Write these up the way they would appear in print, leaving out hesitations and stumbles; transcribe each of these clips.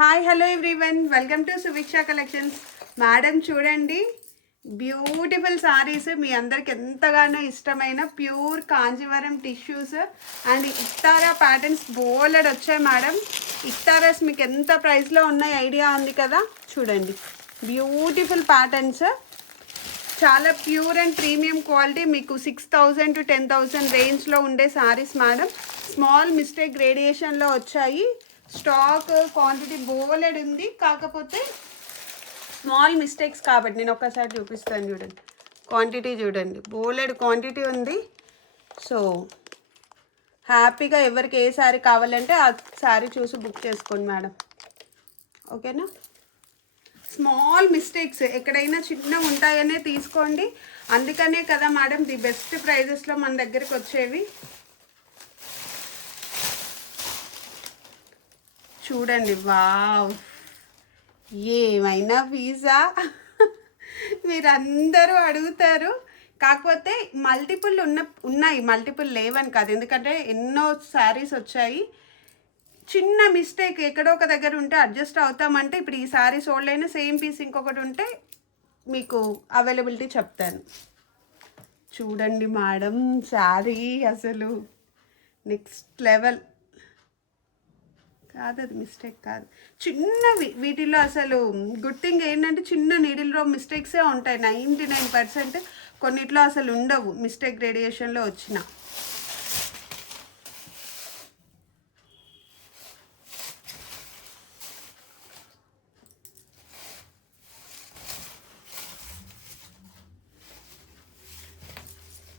Hi hello everyone, welcome to Suviksha collections. Madam చూడండి, beautiful saris మీ అందరికి ఎంతగానో ఇష్టమైన pure Kanjeevaram tissues and Iktara patterns బోలెడ్ వచ్చాయి మేడం. ఇక్తారాస్ మీకు ఎంత ప్రైస్లో ఉన్నాయి ఐడియా ఉంది కదా. చూడండి, బ్యూటిఫుల్ ప్యాటర్న్స్, చాలా ప్యూర్ అండ్ ప్రీమియం క్వాలిటీ. మీకు 6,000 to 10,000 రేంజ్లో ఉండే సారీస్ మేడం. స్మాల్ మిస్టేక్ రేడియేషన్లో వచ్చాయి. స్టాక్ క్వాంటిటీ బోలెడ్ ఉంది, కాకపోతే స్మాల్ మిస్టేక్స్ కాబట్టి నేను ఒక్కసారి చూపిస్తాను. చూడండి, క్వాంటిటీ చూడండి, బోలెడ్ క్వాంటిటీ ఉంది. సో హ్యాపీగా ఎవరికి ఏ శారీ కావాలంటే ఆ శారీ చూసి బుక్ చేసుకోండి మేడం, ఓకేనా. స్మాల్ మిస్టేక్స్ ఎక్కడైనా చిన్న ఉంటాయనే తీసుకోండి. అందుకనే కదా మేడం ది బెస్ట్ ప్రైజెస్లో మన దగ్గరికి వచ్చేవి. చూడండి, వావ్, ఏమైనా వీసా మీరందరూ అడుగుతారు. కాకపోతే మల్టిపుల్ ఉన్నాయి, మల్టిపుల్ లేవని కాదు, ఎందుకంటే ఎన్నో శారీస్ వచ్చాయి. చిన్న మిస్టేక్ ఎక్కడో ఒక దగ్గర ఉంటే అడ్జస్ట్ అవుతామంటే, ఇప్పుడు ఈ శారీ సోల్డ్ అయినా సేమ్ పీస్ ఇంకొకటి ఉంటే మీకు అవైలబిలిటీ చెప్తాను. చూడండి మేడం, శారీ అసలు నెక్స్ట్ లెవెల్ కాదు, అది మిస్టేక్ కాదు. చిన్నవి వీటిలో అసలు గుడ్ థింగ్ ఏంటంటే చిన్న నీడిల్లో మిస్టేక్సే ఉంటాయి. 99% కొన్నిట్లో అసలు ఉండవు మిస్టేక్ రేడియేషన్లో వచ్చిన.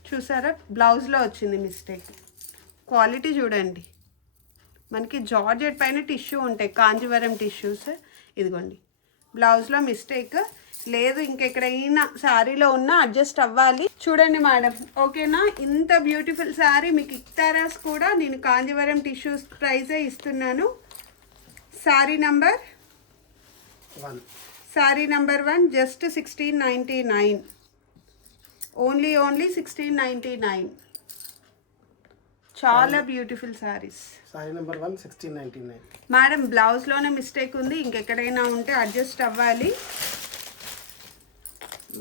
చూసారా, బ్లౌజ్లో వచ్చింది మిస్టేక్. క్వాలిటీ చూడండి, మనకి జార్జెట్ పైన టిష్యూ ఉంటాయి, కాంజీవరం టిష్యూస్. ఇదిగోండి, బ్లౌజ్లో మిస్టేక్ లేదు. ఇంకెక్కడైనా శారీలో ఉన్నా అడ్జస్ట్ అవ్వాలి. చూడండి మేడం, ఓకేనా. ఇంత బ్యూటిఫుల్ శారీ మీకు ఇక్తారాస్ కూడా నేను కాంజీవరం టిష్యూస్ ప్రైజే ఇస్తున్నాను. Sari number 1 just 1699, only 1699. చాలా beautiful saris. Sari number 1 1699 madam. బ్లౌజ్లోనే మిస్టేక్ ఉంది, ఇంకెక్కడైనా ఉంటే అడ్జస్ట్ అవ్వాలి.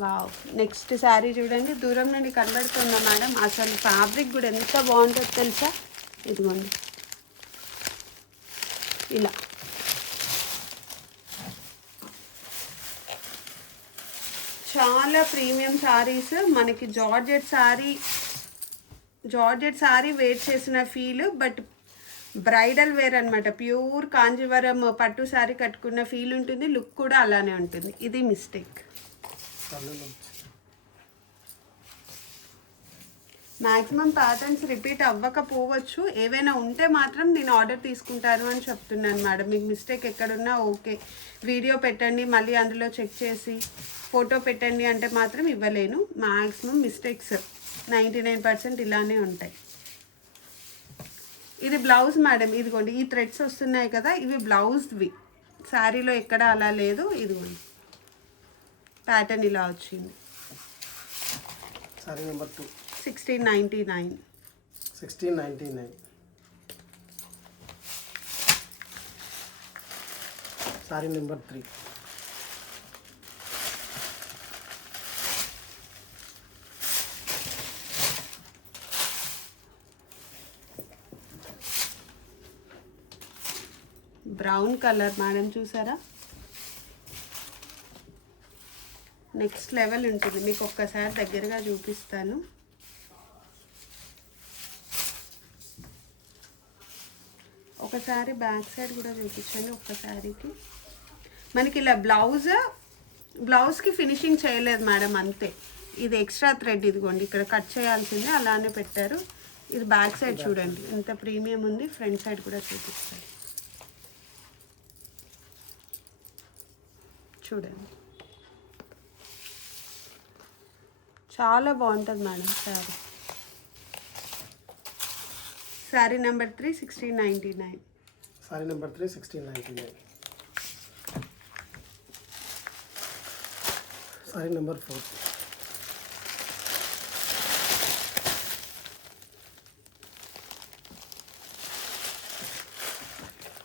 వావ్, నెక్స్ట్ శారీ చూడండి, దూరం నుండి కనబడుతుందా మేడం. అసలు ఫ్యాబ్రిక్ కూడా ఎంత బాగుంటుందో తెలుసా. ఇదిగోండి, ఇలా చాలా ప్రీమియం శారీస్. మనకి జార్జెట్ శారీ వేర్ చేసిన ఫీల్, బట్ బ్రైడల్ వేర్ అనమాట. ప్యూర్ కాంజీవరం పట్టు శారీ కట్టుకున్న ఫీల్ ఉంటుంది, లుక్ కూడా అలానే ఉంటుంది. ఇది మిస్టేక్. మ్యాక్సిమం ప్యాటర్న్స్ రిపీట్ అవ్వకపోవచ్చు, ఏవైనా ఉంటే మాత్రం నేను ఆర్డర్ తీసుకుంటాను అని చెప్తున్నాను మేడం. మీకు మిస్టేక్ ఎక్కడున్నా ఓకే, వీడియో పెట్టండి, మళ్ళీ అందులో చెక్ చేసి ఫోటో పెట్టండి అంటే మాత్రం ఇవ్వలేను. మ్యాక్సిమం మిస్టేక్స్ 99% ఇలానే ఉంటాయి. ఇది బ్లౌజ్ మేడం. ఇదిగోండి, ఈ థ్రెడ్స్ వస్తున్నాయి కదా, ఇవి బ్లౌజ్వి. శారీలో ఎక్కడ అలా లేదు. ఇదిగోండి, ప్యాటర్న్ ఇలా వచ్చింది. Sorry number 2 1699. సారీ నెంబర్ 3 బ్రౌన్ కలర్ మేడం, చూసారా, నెక్స్ట్ లెవెల్ ఉంటుంది. మీకు ఒక్కసారి దగ్గరగా చూపిస్తాను. ఒకసారి బ్యాక్ సైడ్ కూడా చూపించండి ఒక్కసారికి. మనకి ఇలా బ్లౌజ్కి ఫినిషింగ్ చేయలేదు మేడం, అంతే. ఇది ఎక్స్ట్రా థ్రెడ్, ఇదిగోండి ఇక్కడ కట్ చేయాల్సిందే, అలానే పెట్టారు. ఇది బ్యాక్ సైడ్ చూడండి ఎంత ప్రీమియం ఉంది. ఫ్రంట్ సైడ్ కూడా చూపిస్తాను, చూడండి. చాలా బాగుంటుంది మేడం శారీ. శారీ నెంబర్ 3 1699. సారీ నెంబర్ 3 1699. సారీ నెంబర్ 4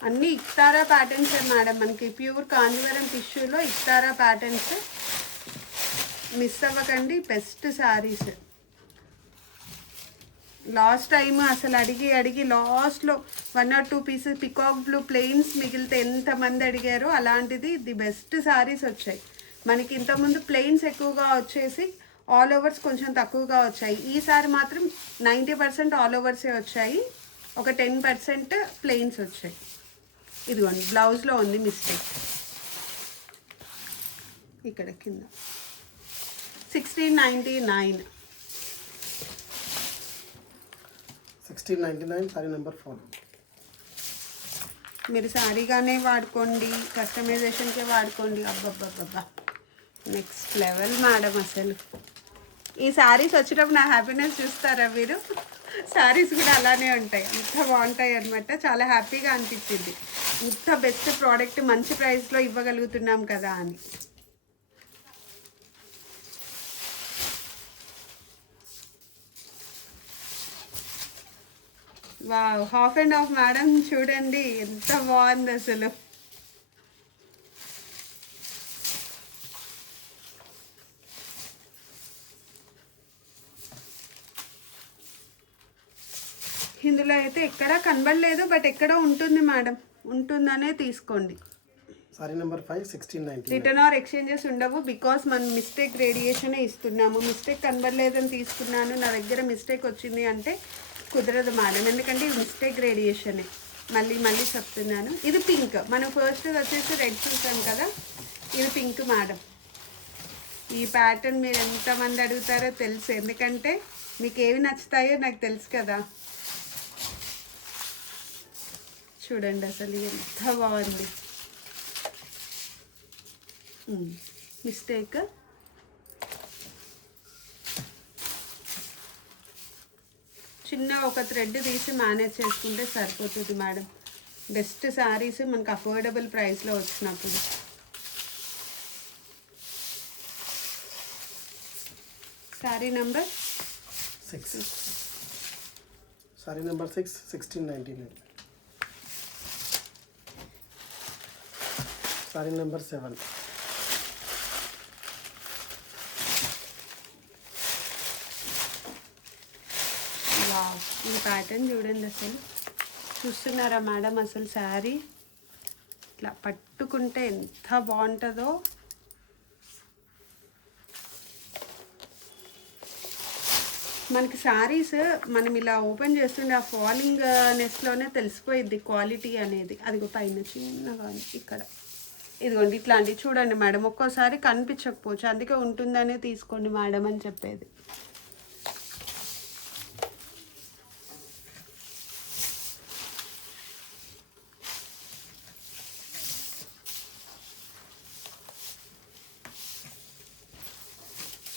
అన్నీ ఇక్తారా ప్యాటర్న్స్ మేడం, మనకి ప్యూర్ కాంజీవరం టిష్యూలో ఇక్తారా ప్యాటర్న్స్. మిస్ అవ్వకండి, బెస్ట్ శారీస్. లాస్ట్ టైం అసలు అడిగి లాస్ట్లో 1 or 2 పీసెస్ పికాక్ బ్లూ ప్లెయిన్స్ మిగిలితే ఎంతమంది అడిగారో అలాంటిది ది బెస్ట్ శారీస్ వచ్చాయి మనకి. ఇంతకుముందు ప్లెయిన్స్ ఎక్కువగా వచ్చేసి ఆల్ ఓవర్స్ కొంచెం తక్కువగా వచ్చాయి. ఈసారి మాత్రం 90% ఆల్ ఓవర్సే వచ్చాయి, ఒక 10% ప్లెయిన్స్ వచ్చాయి. ఇదిగోండి బ్లౌజ్లో ఉంది మిస్టేక్, ఇక్కడ కింద 1699. 1699 సారీ నెంబర్ 4. మీరు శారీగానే వాడుకోండి, కస్టమైజేషన్కే వాడుకోండి. అబ్బబ్బబ్బబ్బా నెక్స్ట్ లెవెల్ మేడం. అసలు ఈ శారీస్ వచ్చేటప్పుడు నా హ్యాపీనెస్ చూస్తారా మీరు? శారీస్ కూడా అలానే ఉంటాయి, అంత బాగుంటాయి అనమాట. చాలా హ్యాపీగా అనిపించింది, ఇంత బెస్ట్ ప్రోడక్ట్ మంచి ప్రైస్లో ఇవ్వగలుగుతున్నాం కదా అని. Wow, half and half madam, చూడండి ఎంత బాగుంది అసలు. ఇందులో అయితే ఎక్కడా కనబడలేదు, బట్ ఎక్కడో ఉంటుంది మేడం, ఉంటుందనే తీసుకోండి. Sorry number 5 1699. Return or exchanges ఉండవు, బికాస్ మనం మిస్టేక్ రేడియేషనే ఇస్తున్నాము. మిస్టేక్ కనబడలేదని తీసుకున్నాను, నా దగ్గర మిస్టేక్ వచ్చింది అంటే కుదరదు మేడం, ఎందుకంటే ఇది మిస్టేక్ రేడియేషనే. మళ్ళీ చెప్తున్నాను. ఇది పింక్, మనం ఫస్ట్ వచ్చేసి రెడ్ చూసాం కదా, ఇది పింక్ మేడం. ఈ ప్యాటర్న్ మీరు ఎంతమంది అడుగుతారో తెలుసు, ఎందుకంటే మీకు ఏవి నచ్చుతాయో నాకు తెలుసు కదా. చూడండి అసలు ఎంత బాగుంది. మిస్టేక్ చిన్న ఒక థ్రెడ్ తీసి మేనేజ్ చేసుకుంటే సరిపోతుంది మేడం. బెస్ట్ శారీస్ మనకు అఫోర్డబుల్ ప్రైస్లో వచ్చినప్పుడు. శారీ నెంబర్ 6. Sorry number 6 1699. సారీ నెంబర్ 7. వావ్, ఈ ప్యాటర్న్ చూడండి అసలు. చూస్తున్నారా మేడం? అసలు శారీ ఇట్లా పట్టుకుంటే ఎంత బాగుంటుందో. మనకి శారీస్ మనం ఇలా ఓపెన్ చేస్తుండే ఆ ఫాలింగ్ నెస్లోనే తెలిసిపోయిద్ది క్వాలిటీ అనేది. అదిగో పైన చిన్నగా ఇక్కడ ఇదిగోండి ఇట్లాంటివి చూడండి మేడం. ఒక్కోసారి కనిపించకపోవచ్చు, అందుకే ఉంటుందనే తీసుకోండి మేడం అని చెప్పేది.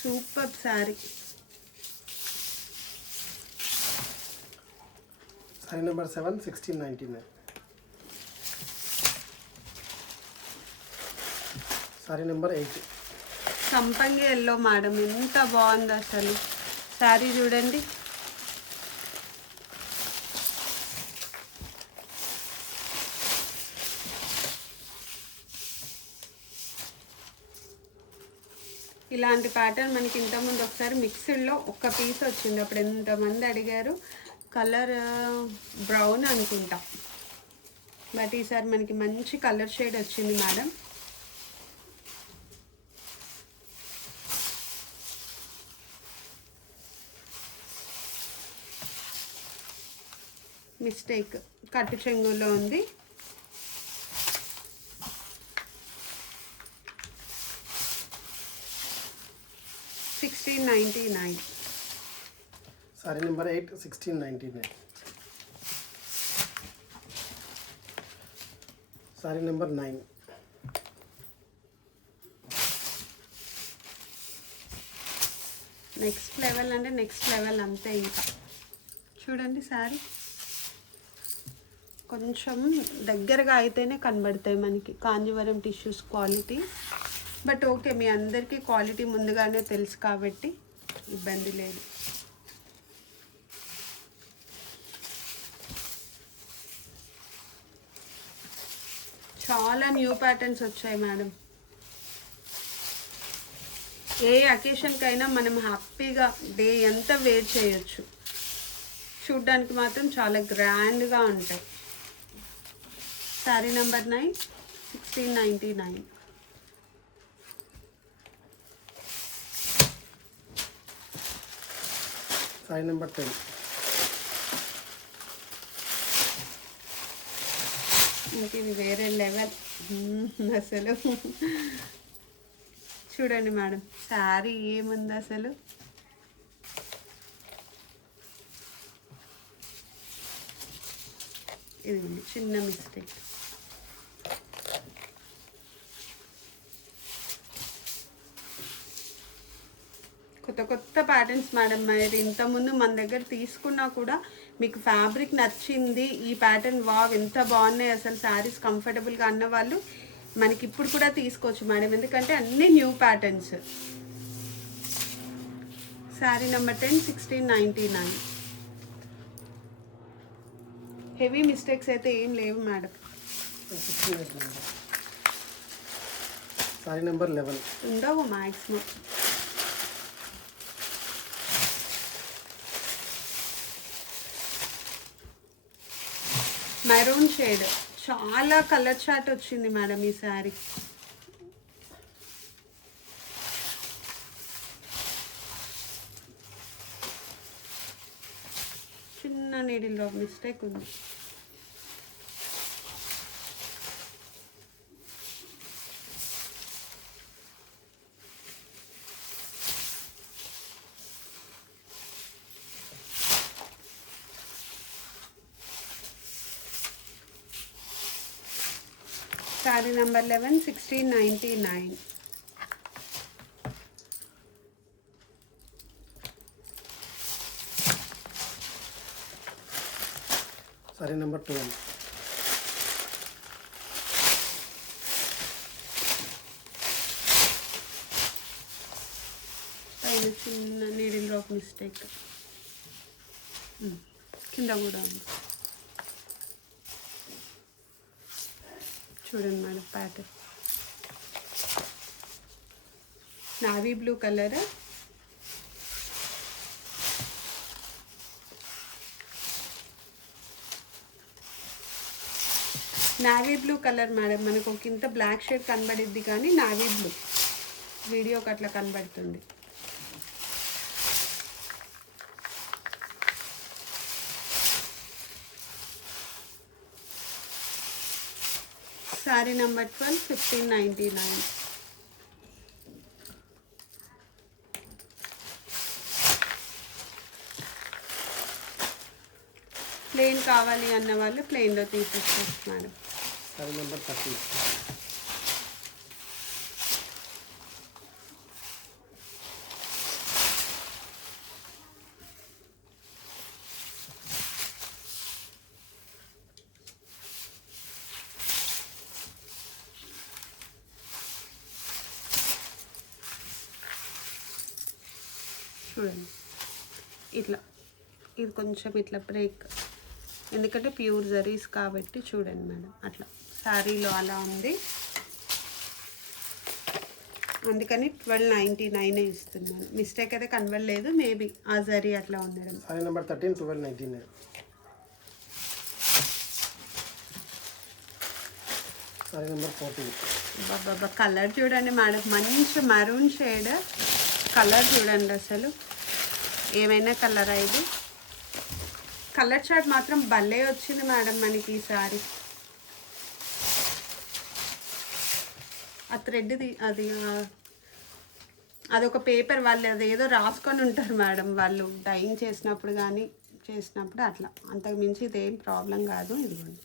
సూపర్ sari. Sorry number 7 1699. Sari number 8. సంపంగి ఎల్లో మేడం, ఎంత బాగుంది అసలు శారీ చూడండి. ఇలాంటి ప్యాటర్న్ మనకి ఇంతకుముందు ఒకసారి మిక్స్డ్లో ఒక్క పీస్ వచ్చింది, అప్పుడు ఎంతమంది అడిగారు. కలర్ బ్రౌన్ అనుకుంటా, బట్ ఈసారి మనకి మంచి కలర్ షేడ్ వచ్చింది మేడం. మిస్టేక్ కట్టు చెంగులో ఉంది. $1699. Sari number 8 1699. Sari number 9. Next level అంటే నెక్స్ట్ లెవెల్ అంతే. ఇంకా చూడండి శారీ కొంచెం దగ్గరగా అయితేనే కనబడతాయి మనకి Kanjeevaram tissues quality. But okay, మీ అందరికీ క్వాలిటీ ముందుగానే తెలుసు కాబట్టి ఇబ్బంది లేదు. చాలా న్యూ ప్యాటర్న్స్ వచ్చాయి మేడం. ఏ అకేషన్కైనా మనం హ్యాపీగా డే ఎంత వేర్ చేయొచ్చు. చూడ్డానికి మాత్రం చాలా గ్రాండ్గా ఉంటాయి. శారీ నెంబర్ 9, 1699. సారీ నెంబర్ 10. ఇంక ఇది వేరే లెవెల్ అసలు. చూడండి మేడం, శారీ ఏముంది అసలు. ఇది చిన్న మిస్టేక్. కొత్త కొత్త ప్యాటర్న్స్ మేడం. మరి ఇంతకుముందు మన దగ్గర తీసుకున్నా కూడా మీకు ఫ్యాబ్రిక్ నచ్చింది, ఈ ప్యాటర్న్ వావ్ ఎంత బాగున్నాయి అసలు శారీస్ కంఫర్టబుల్గా అన్న వాళ్ళు మనకి ఇప్పుడు కూడా తీసుకోవచ్చు మేడం, ఎందుకంటే అన్నీ న్యూ ప్యాటర్న్స్. శారీ నెంబర్ 10, 1699. హెవీ మిస్టేక్స్ అయితే ఏం లేవు మేడం. Sorry number 11. ఉండవు మ్యాక్సిమం. మెరూన్ షేడ్, చాలా కలర్ చార్ట్ వచ్చింది మేడం ఈ శారీ. చిన్న నీడిల్లో మిస్టేక్ ఉంది. శారీ నెంబర్ 11, 1699. సారీ నెంబర్ 12. పైన చిన్న నీడిల్ డ్రాప్ మిస్టేక్, కింద కూడా ఉంది. చూడండి madam pattern. Navy blue colour, navy blue colour madam. మనకు ఒక ఇంత బ్లాక్ షేడ్ కనబడిద్ది కానీ నావీ బ్లూ వీడియోకి అట్లా కనబడుతుంది. శారీ నెంబర్ 12, 1599. ప్లెయిన్ కావాలి అన్న వాళ్ళు ప్లెయిన్లో తీసేసుకోవచ్చు మేడం. Sorry number 30. చూడండి ఇట్లా, ఇది కొంచెం ఇట్లా బ్రేక్, ఎందుకంటే ప్యూర్ జరీస్ కాబట్టి. చూడండి మేడం అట్లా శారీలో అలా ఉంది, అందుకని 1299 ఇస్తున్నాను. మిస్టేక్ అయితే కనబడలేదు, మేబీ ఆ జరీ అట్లా ఉండడం. Sorry number 13, 1299. Sorry number 14. బాబా కలర్ చూడండి మేడం, మంచి మరూన్ షేడ్ కలర్ చూడండి అసలు. ఏమైనా కలర్ ఇది. కలర్ చార్ట్ మాత్రం భలే వచ్చింది మేడం మనకి ఈ సారీ. ఆ థ్రెడ్ది అదొక పేపర్, వాళ్ళు అదేదో రాసుకొని ఉంటారు మేడం వాళ్ళు డైయింగ్ చేసినప్పుడు కానీ చేసినప్పుడు అట్లా. అంతకు మించి ఇదేం ప్రాబ్లం కాదు. ఇదిగోండి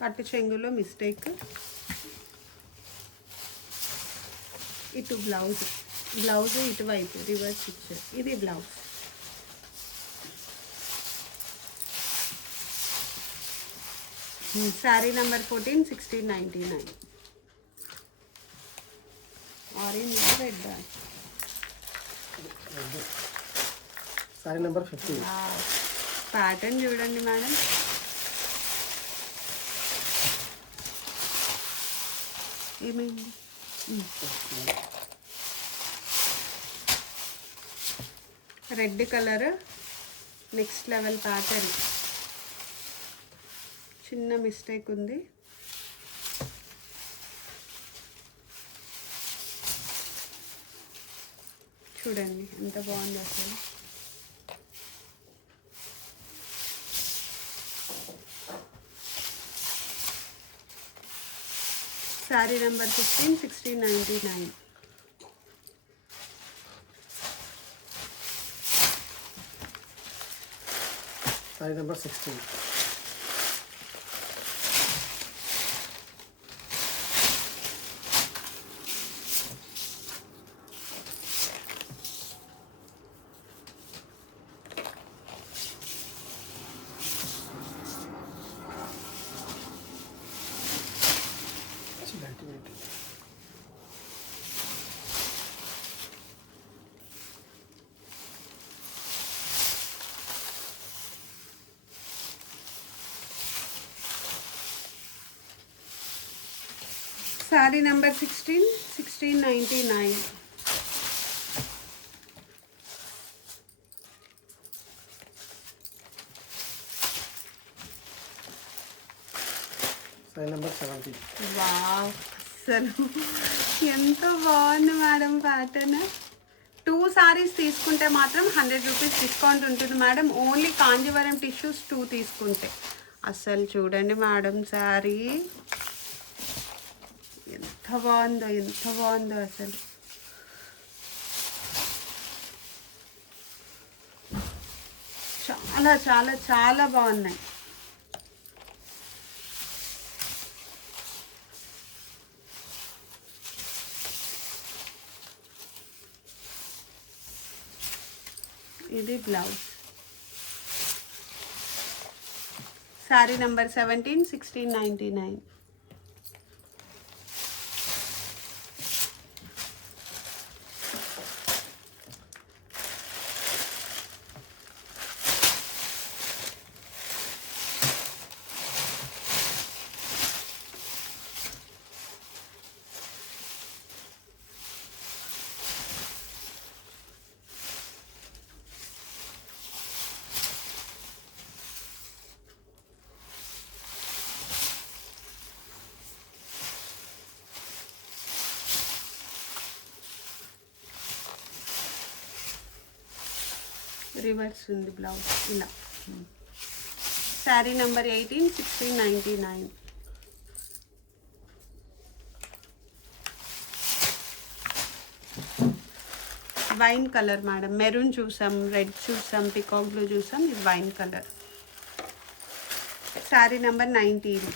కట్టు చెంగులో మిస్టేక్. ఇటు బ్లౌజ్, బ్లౌజ్ ఇటువైపు రివర్స్ ఇచ్చారు. ఇది బ్లౌజ్. శారీ నెంబర్ 14, 1699. Orange red. Sorry number 15. ప్యాటర్న్ చూడండి మేడం. ఏమైంది? Red colour, next level pattern. చిన్న మిస్టేక్ ఉంది. చూడండి ఎంత బాగుంది అసలు. శారీ నెంబర్ 15, 1699. సారీ నెంబర్ 16. శారీ నెంబర్ 16, 1699. సారీ నెంబర్ 17. వావ్, అసలు ఎంత బాగుంది మేడం ప్యాటర్న్. 2 సారీస్ తీసుకుంటే మాత్రం 100 రూపీస్ డిస్కౌంట్ ఉంటుంది మేడం. ఓన్లీ కాంజీవరం టిష్యూస్ 2 తీసుకుంటే. అసలు చూడండి మేడం శారీ ఎంత బాగుందో, ఎంత బాగుందో అసలు. చాలా చాలా చాలా బాగున్నాయి. ఇది బ్లౌజ్. శారీ నెంబర్ 17, 1699. రివర్స్ ఉంది బ్లౌజ్ ఇలా. శారీ నెంబర్ 18, 1699. Wine colour madam. మెరూన్ చూసాం, రెడ్ చూసాం, పికాక్ బ్లూ చూసాం. ఇది వైన్ కలర్. శారీ నెంబర్ 19.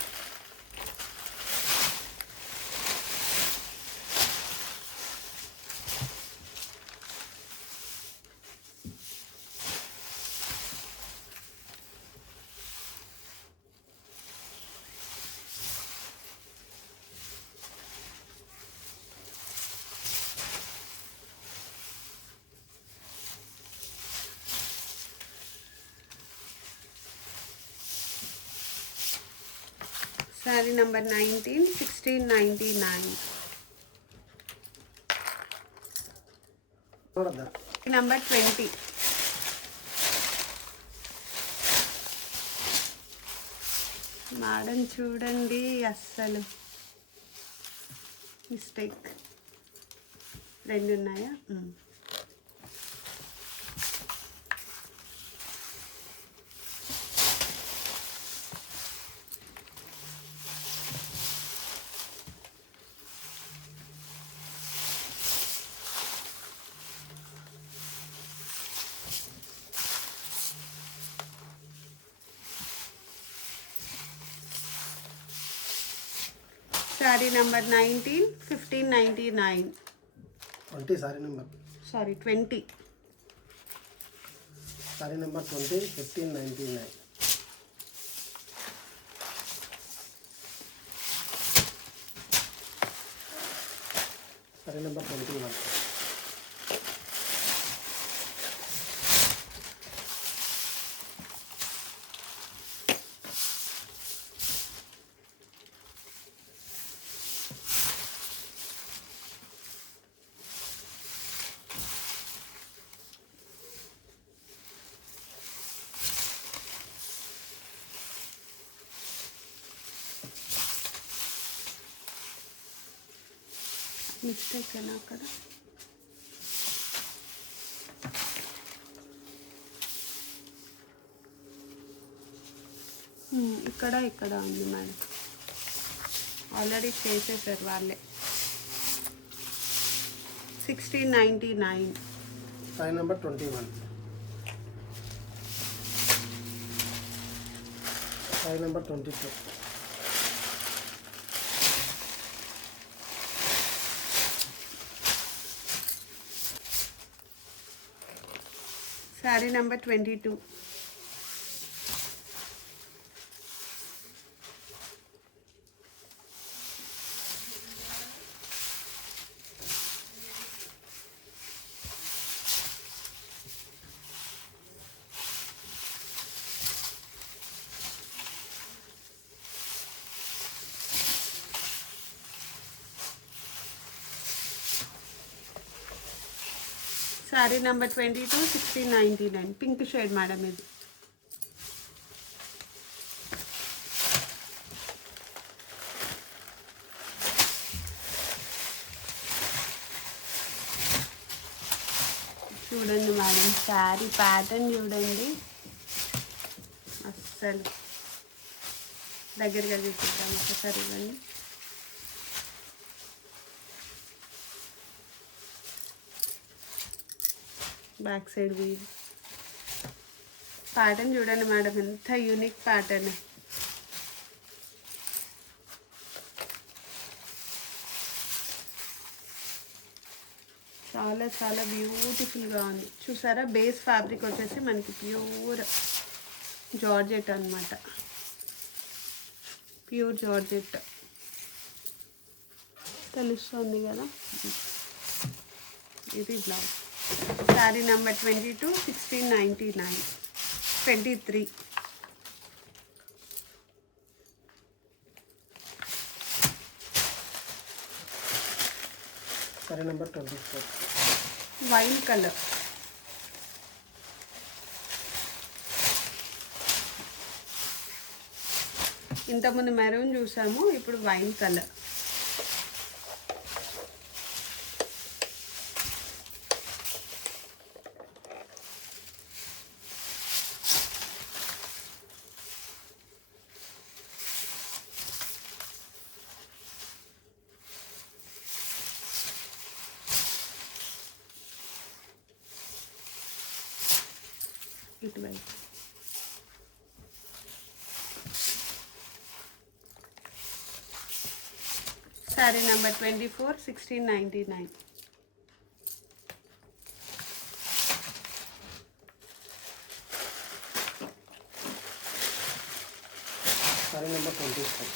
శారీ నెంబర్ 19, 1699. నెంబర్ 20. మేడం చూడండి అస్సలు మిస్టేక్. 2 ఉన్నాయా? శారీ నెంబర్ 19, 1599. 20 saree number. Sorry 20. Saree number 20, 1599. Saree number 21. మిస్టేక్ అయినా అక్కడ. ఇక్కడ ఉంది మేడం, ఆల్రెడీ చేసేసారు వాళ్ళే. 1699. Saree number 21. Saree number 22. Sari నెంబర్ 22. శారీ నెంబర్ 22, 1699. పింక్ షేడ్ మేడం ఇది. చూడండి మేడం, శారీ ప్యాటర్న్ చూడండి, అస్సలు దగ్గరగా చూపిద్దాం ఒకసారి. ఇవ్వండి, బ్యాక్ సైడ్ వీవ్ ప్యాటర్న్ చూడండి మేడం, ఎంత యూనిక్ ప్యాటర్న్. చాలా చాలా బ్యూటిఫుల్గా ఉంది. చూసారా, బేస్ ఫ్యాబ్రిక్ వచ్చేసి మనకి ప్యూర్ జార్జెట్ అనమాట, ప్యూర్ జార్జెట్ తెలుస్తుంది కదా. ఇది బ్లౌజ్. శారీ నెంబర్ 22, 1699. 23. Saree number 24. Wine colour. ఇంతకుముందు మెరూన్ చూసాము, ఇప్పుడు వైన్ కలర్. ఇటువైపు శారీ నెంబర్ 24, 1699. Saree number 25.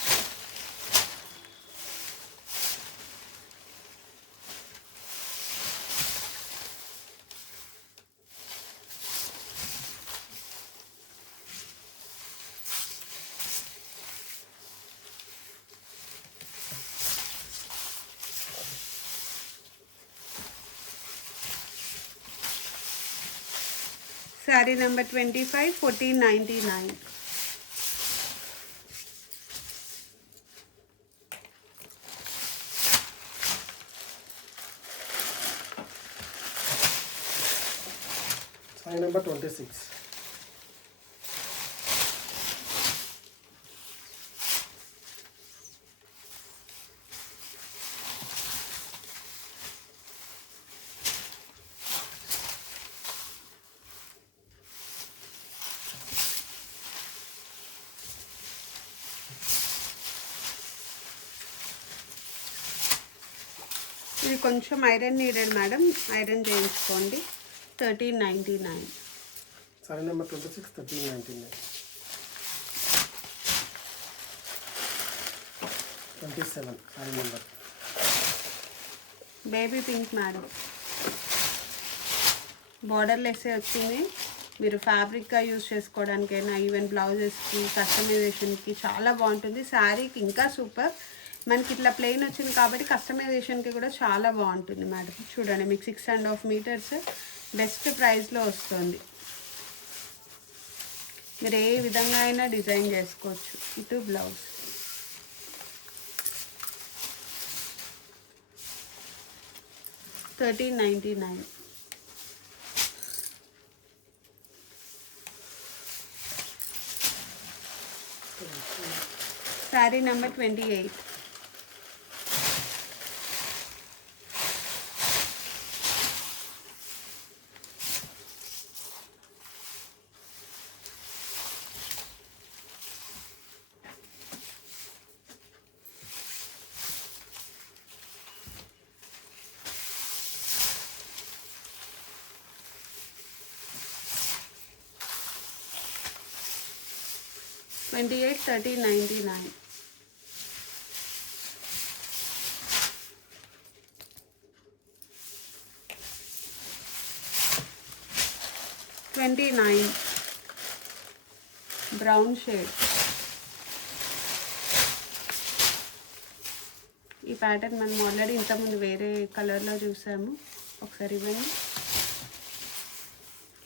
శారీ నెంబర్ 25, 1499. Saree number 26. ఇది ఇది కొంచెం ఐరన్ నీడెడ్ మేడం, ఐరన్ చేయించుకోండి. 1399. Sari number 26, 1399. 27 sari number. Baby pink madam, బార్డర్లెస్సే వచ్చింది. మీరు ఫ్యాబ్రిక్గా యూజ్ చేసుకోవడానికైనా ఈవెన్ బ్లౌజెస్కి కస్టమైజేషన్కి చాలా బాగుంటుంది. శారీకి ఇంకా సూపర్. మనకి ఇట్లా ప్లెయిన్ వచ్చింది కాబట్టి కస్టమైజేషన్కి కూడా చాలా బాగుంటుంది మేడం. చూడండి మీకు 6.5 మీటర్స్ బెస్ట్ ప్రైస్లో వస్తుంది. మీరు ఏ విధంగా అయినా డిజైన్ చేసుకోవచ్చు. ఇటు బ్లౌజ్. $13.99. శారీ నెంబర్ 28. $13.99. 29 బ్రౌన్ షేడ్. ఈ ప్యాటర్న్ మనం ఆల్రెడీ ఇంతకుముందు వేరే కలర్లో చూసాము. ఒకసారి ఇవ్వండి.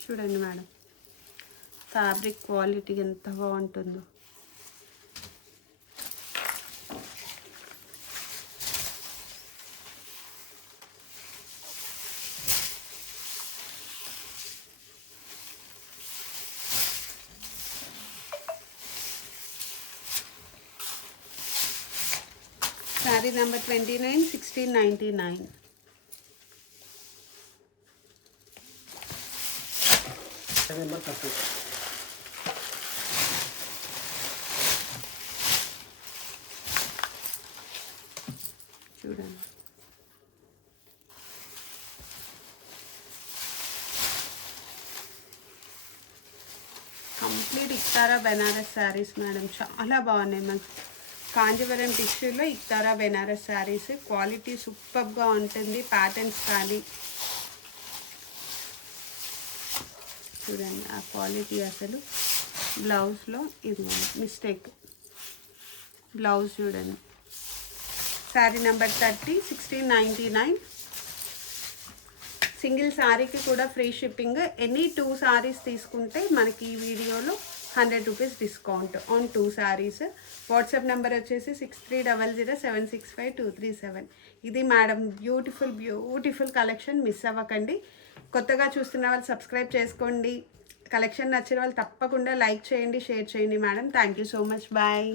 చూడండి మేడం, ఫ్యాబ్రిక్ క్వాలిటీ ఎంత బాగుంటుందో. శారీ నెంబర్ 29, 1699. సారీ నెంబర్ 30. చూడండి కంప్లీట్ ఇక్తారా బెనారస్ శారీస్ మేడం, చాలా బాగున్నాయి. మనకు కాంజీవరం టిష్యూలో ఇక్తారా బెనారస్ శారీస్ క్వాలిటీ సూపర్గా ఉంటుంది. ప్యాటర్న్స్ కానీ చూడండి ఆ క్వాలిటీ అసలు. బ్లౌజ్లో ఇది మిస్టేక్, బ్లౌజ్ చూడండి. శారీ నెంబర్ 30, 1699. సింగిల్ శారీకి కూడా ఫ్రీ షిప్పింగ్. ఎనీ 2 శారీస్ తీసుకుంటే మనకి ఈ వీడియోలో 100 rupees discount on 2 saris. WhatsApp number వచ్చేసి 6300765237. ఇది మేడం బ్యూటిఫుల్ కలెక్షన్. మిస్ అవ్వకండి. కొత్తగా చూస్తున్న వాళ్ళు సబ్స్క్రైబ్ చేసుకోండి. కలెక్షన్ నచ్చిన వాళ్ళు తప్పకుండా లైక్ చేయండి, షేర్ చేయండి madam. Thank you so much. Bye.